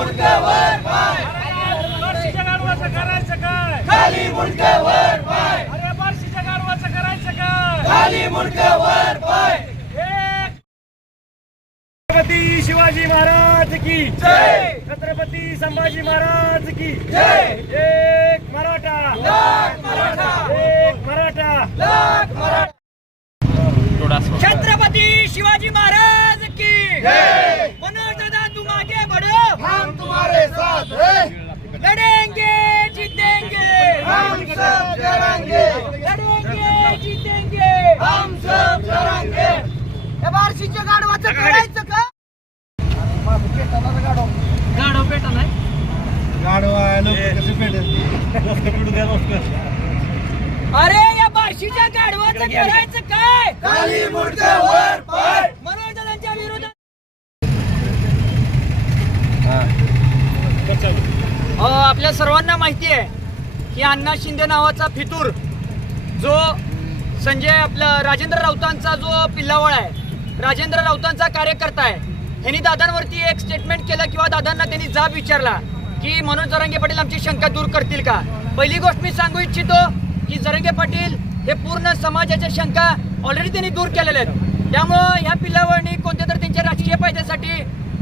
मुंडकावर पाय बार्शीच्या गाडवाचं करायचं काय खाली मुंडकावर पाय अरे बार्शीच्या गाडवाचं करायचं काय खाली मुंडकावर पाय छत्रपती शिवाजी महाराज की जय छत्रपती संभाजी महाराज की जय एक मराठा लाख मराठा एक मराठा लाख मराठा छत्रपती शिवाजी महाराज की जय अरे या बाशीच्या गाडवाचं करायचं काय काली आपल्या सर्वांना माहिती आहे की अण्णा शिंदे नावाचा फितूर जो संजय आपला राजेंद्र राऊतांचा जो पिल्लावळ आहे राजेंद्र राऊतांचा कार्यकर्ता आहे त्यांनी दादांवरती एक स्टेटमेंट केलं किंवा दादांना त्यांनी जाब विचारला की मनोज जरांगे पाटील आमची शंका दूर करतील का पहिली गोष्ट मी सांगू इच्छितो की जरंगे पाटील हे पूर्ण समाजाच्या शंका ऑलरेडी त्यांनी दूर केलेल्या आहेत त्यामुळं ह्या पिल्लावरणी कोणत्या तरी त्यांच्या राजकीय फायद्यासाठी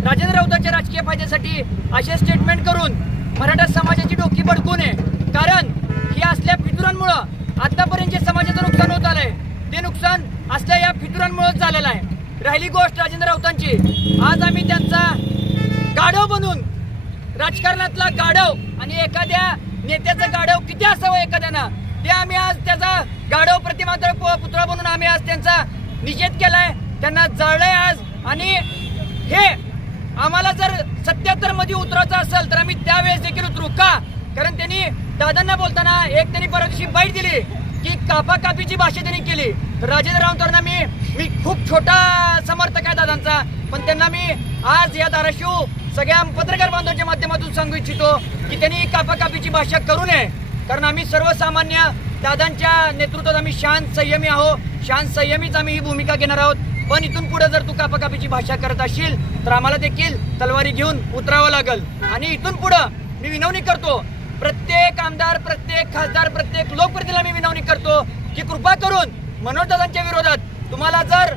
राजेंद्र राऊतांच्या राजकीय फायद्यासाठी असे स्टेटमेंट करून मराठा समाजाची डोकी भडकू नये कारण ही असल्या फितुरांमुळं आतापर्यंत जे समाजाचं नुकसान होत आलंय ते नुकसान असल्या या फितुरांमुळेच झालेलं आहे राहिली गोष्ट राजेंद्र राऊतांची आज आम्ही त्यांचा गाढव बनून राजकारणातला गाढव आणि एखाद्या नेत्याचं गाढव किती असावं एखाद्यानं ते आम्ही आज त्याचा गाढव प्रतिमात्र पुतळा बनून आम्ही आज त्यांचा निषेध केलाय त्यांना जळलंय आज आणि हे आम्हाला जर सत्याहत्तर मध्ये उतरायचं असेल तर आम्ही त्यावेळेस देखील उतरू का कारण त्यांनी दादांना बोलताना एक त्यांनी परत बाईट दिली की कापाकापीची भाषा त्यांनी केली तर राजेंद्र राऊतांना मी मी खूप छोटा समर्थक आहे दादांचा पण त्यांना मी आज या धाराशिव सगळ्या पत्रकार बांधवांच्या माध्यमातून सांगू इच्छितो की त्यांनी कापाकापीची भाषा करू नये कारण आम्ही सर्वसामान्य दादांच्या नेतृत्वात आम्ही शांत संयमी आहोत शांत संयमीच आम्ही ही भूमिका घेणार आहोत पण इथून पुढे जर तू कापाकापीची भाषा करत असशील तर आम्हाला देखील तलवारी घेऊन उतरावं लागेल आणि इथून पुढं मी विनवणी करतो प्रत्येक आमदार प्रत्येक खासदार प्रत्येक लोकप्रतिनिधीला मी विनवणी करतो की कृपा करून मनोजदादांच्या विरोधात तुम्हाला जर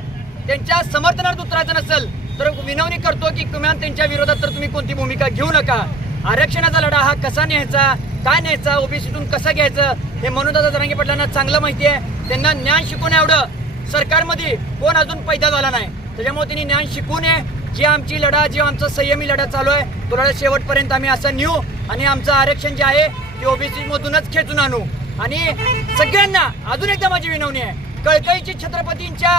त्यांच्या समर्थनार्थ उतरायचं नसेल तर विनवणी करतो की किमान त्यांच्या विरोधात तर तुम्ही कोणती भूमिका घेऊ नका आरक्षणाचा लढा हा कसा न्यायचा काय न्यायचा ओबीसीतून कसं घ्यायचं हे मनोजदादा जरांगी पटलांना चांगलं माहिती आहे त्यांना ज्ञान शिकून एवढं सरकारमध्ये कोण अजून पैदा झाला नाही त्याच्यामुळे त्यांनी ज्ञान शिकू नये जी आमची लढा जी आमचा संयमी लढा चालू आहे तो लढा शेवटपर्यंत आम्ही असं नेऊ आणि आमचं आरक्षण जे आहे ते ओबीसी मधूनच खेचून आणू आणि सगळ्यांना अजून एकदा माझी विनवणी आहे कळकळीची छत्रपतींच्या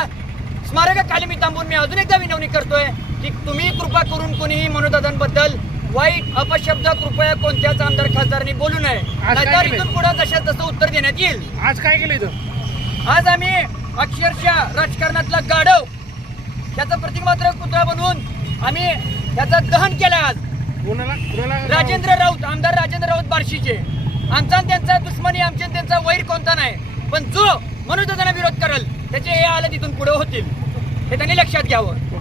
स्मारकाखाली मी थांबून मी अजून एकदा विनवणी करतोय की तुम्ही कृपा करून कोणीही मनोदादांबद्दल वाईट अपशब्द कृपया कोणत्याच आमदार खासदारांनी बोलू नये इथून पुढे कशात तसं उत्तर देण्यात येईल आज काय केलं इथं आज आम्ही अक्षरशः राजकारणातला गाडव त्याचा प्रतीक मात्र पुतळा बनवून आम्ही त्याचा दहन केला आज राजेंद्र राऊत आमदार राजेंद्र राऊत बार्शीचे आमचा त्यांचा दुश्मनी आमच्या त्यांचा वैर कोणता नाही पण जो म्हणून विरोध करल त्याचे हे आलं तिथून पुढे होतील हे त्यांनी लक्षात घ्यावं